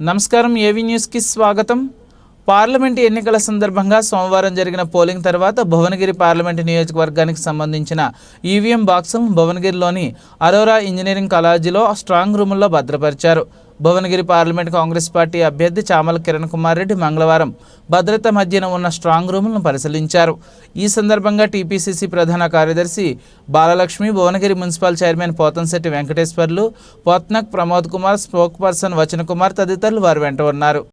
నమస్కారం AV news కి స్వాగతం। పార్లమెంట్ ఎన్నికల సందర్భంగా సోమవారం జరిగిన పోలింగ్ తర్వాత భువనగిరి పార్లమెంట్ నియోజకవర్గానికి సంబంధించిన ఈవీఎం బాక్సులను భువనగిరిలోని అరోరా ఇంజనీరింగ్ కాలేజీలో స్ట్రాంగ్ రూముల్లో భద్రపరిచారు। భువనగిరి పార్లమెంట్ కాంగ్రెస్ పార్టీ అభ్యర్థి చామల కిరణ్ కుమార్ రెడ్డి మంగళవారం భద్రత మధ్యన ఉన్న స్ట్రాంగ్ రూములను పరిశీలించారు। ఈ సందర్భంగా టీపీసీసీ ప్రధాన కార్యదర్శి Balalakshmi, Bhuvanagiri municipal chairman Pothamsetti Venkateswarlu, Pothnak Pramod Kumar, spoke person వచన కుమార్ తదితరులు వారి వెంట ఉన్నారు।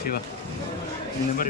शिवा नंबर